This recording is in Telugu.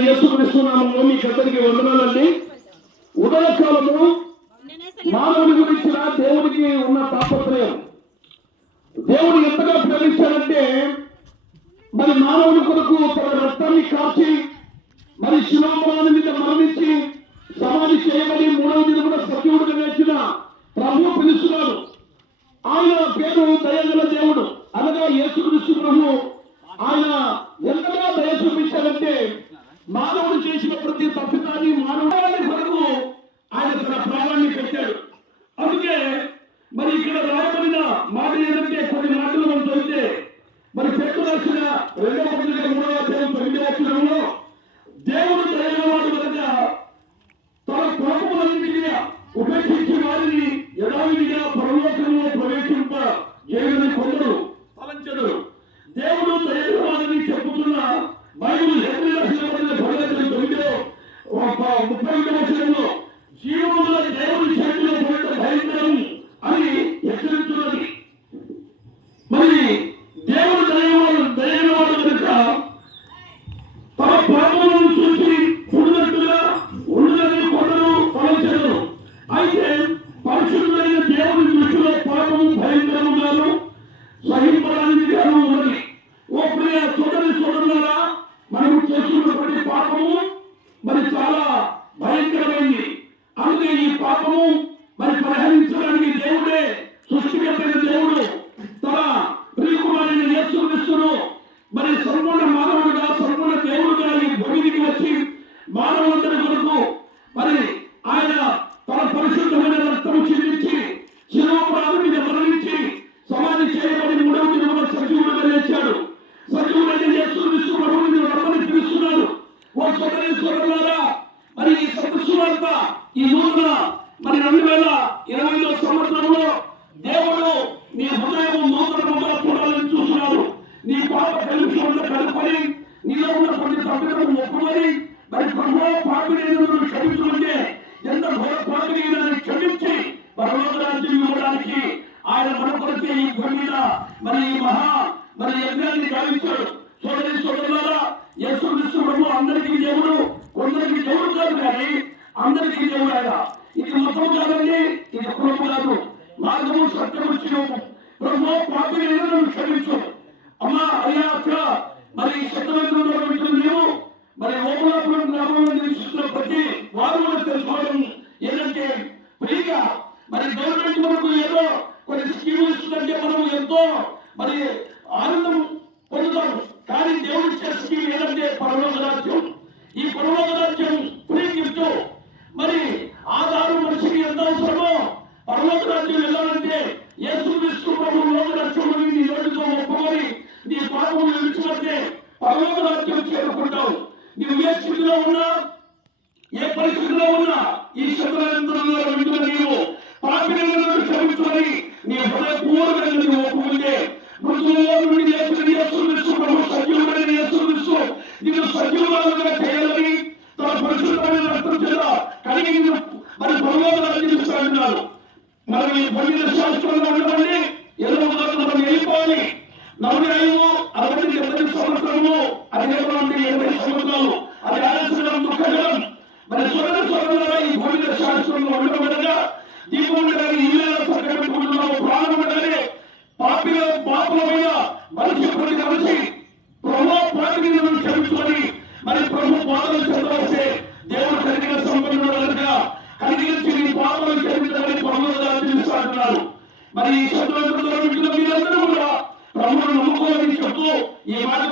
యేసుక్రీస్తునామంలో మీకు అందరికి వందనాలండి. ఉదయకాలము మానవుని గురించిన దేవుడికి ఉన్న తాపత్రయం. దేవుడు ఎంతగా ప్రేమించాడంటే మరి మానవుని కొరకు తన రక్తాన్ని కాచి మరి శిలామరాని మీద మరణించి సమాధి చేయమని మూడవ దిన కూడా సత్యుడుగా నేర్చిన ప్రభు పిలుస్తున్నాడు. ఆయన పేరు దయగల దేవుడు. అనగా యేసుక్రీస్తు ప్రభు. ఆయన ఎంతగా దయ చూపించాడంటే మానవుడు చేసిన ప్రతి తప్పిదాన్ని మానవుడి కొరకు ఆయన తన ప్రాణాన్ని పెట్టాడు అందుకే మరి ఇక్కడ రాయబడిన మాట ఏంటంటే కొన్ని మాటలు మనం చదివితే మరి పెట్టు రాసిన రెండవ పత్రిక మూడవ అధ్యాయం తొమ్మిదవ అక్షరంలో దేవుడు దయగలవాడు కనుక తన పాపములన్నిటినీ ఉపేక్షించి వారిని యథావిధిగా పరలోకంలో ప్రవేశింప చేయని కొందరు తలంచెదరు పాపము భయంకరముగాను సహింపడానికిగాను ఉన్నది. ఓ ప్రియ సోదరి సోదరులారా మనము చేస్తున్నటువంటి పాపము మరి చాలా భయంకరమైంది. అందుకే ఈ పాపము మరి పరిహరించడానికి దేవుడే సృష్టికర్తైన దేవుడు తన ప్రియకుమారిని యేసుక్రీస్తును మరి సంపూర్ణ మానవుడిగా సంపూర్ణ దేవుడుగా ఈ భూమికి వచ్చి మానవులందరి కొరకు మరి ఆయన తన పరిశుద్ధమైన రక్తము చెల్లించి శిరోపరాధ మీద మరణించి సమాధి చేయబడి మూడవ దినమున సజీవుడుగా లేచాడు సజీవుడైన యేసుక్రీస్తు ప్రభువుని రమ్మని పిలుస్తున్నాడు ఓ సోదరి సోదరులారా మరి ఈ ఈ నూతన మరి రెండు వేల ఇరవై ఐదో సంవత్సరంలో దేవుడు నీ హృదయం నూతనముగా చూడాలని చూస్తున్నారు నీ పాప కలుషంలో కలుపుకొని నీలో ఉన్న కొన్ని తప్పిదలను ఒప్పుకొని మరి ప్రభు పాపిని క్షమించుకుంటే ఎంత ఘోర పాపిని క్షమించి పరలోక రాజ్యం ఇవ్వడానికి ఆయన మన కొరకే ఈ భూమి మీద మరి ఈ మహా మరి యజ్ఞాన్ని గావించాడు. సోదరి సోదరులారా యేసుక్రీస్తు ప్రభు అందరికీ దేవుడు కొందరికి దేవుడు కాదు కానీ అందరికీ దేవుడాయన ఇది మతం కాదండి ఇది కులము కాదు. మార్గము సత్యము జీవము ప్రభు పాపిని నన్ను క్షమించు. అమ్మా అయ్యా అక్క మరి శతవేంద్రంలో వింటున్న మరి ఓమలాపురం గ్రామంలో నివసిస్తున్న ప్రతి వారు కూడా తెలుసుకోవడం ఏంటంటే ఫ్రీగా మరి గవర్నమెంట్ మనకు ఏదో కొన్ని స్కీములు ఇస్తుందంటే మనము ఎంతో మరి ఆనందం పొందుతాం కానీ దేవుడు ఇచ్చే స్కీమ్ ఏంటంటే పరలోక రాజ్యం ఈ పరలోక రాజ్యం ఫ్రీ గిఫ్ట్ మరి ఆధారం మనిషికి ఎంత అవసరమో పరలోక రాజ్యం వెళ్ళాలంటే యేసుక్రీస్తు ప్రభు లోక రాజ్యమని నీ నోటితో ఒప్పుకొని నీ పాపము విడిచిపెడితే పరలోక రాజ్యం చేరుకుంటావు. నువ్వు ఏ స్థితిలో ఉన్నా ఏ పరిస్థితిలో ఉన్నా ఈ శబ్దంలో వింటున్న నీవు పాపిని క్షమించుకొని నీ హృదయపూర్వకంగా నీవు ఒప్పుకుంటే మృతుల్లో నుండి లేచిన యేసుక్రీస్తు ప్రభు సజీవుడైన యేసు యేసుక్రీస్తు నిన్ను సజీవులుగా చేయాలని తన పరిశుద్ధమైన రక్తం చేత కలిగి నిన్ను మరి పరలోక రాజ్యం ఇస్తాడన్నారు మనం ఈ భూమి శాస్త్రంలో ఉండమండి ఏదో ఒక రోజు వెళ్ళిపోవాలి నలభై ఐదు అరవై డెబ్బై సంవత్సరము అది నుండి ఎనభై సంవత్సరాలు అది ఆలస్యం దుఃఖకరం మరి సోదర సోదరుల ఈ భూమి శాస్త్రంలో ఉండబడగా దీపం ఉండడానికి ఇల్లు పెట్టుకుంటున్నాము ప్రాణం ఉండగానే పాపిల పాపులమైన మనిషి ప్రతి కలిసి ప్రభు పాపిని మనం క్షమించుకొని మరి ప్రభు బాధలు చదవాల్సే దేవుడు కలిగిన సంపన్నుడు కనుక. కలిగించి నీ పాపలను అంటున్నారు మరి ఈ శబ్దంలో మీరందరూ కూడా ప్రభువును నమ్ముకోవాలని చెప్తూ ఈ మాట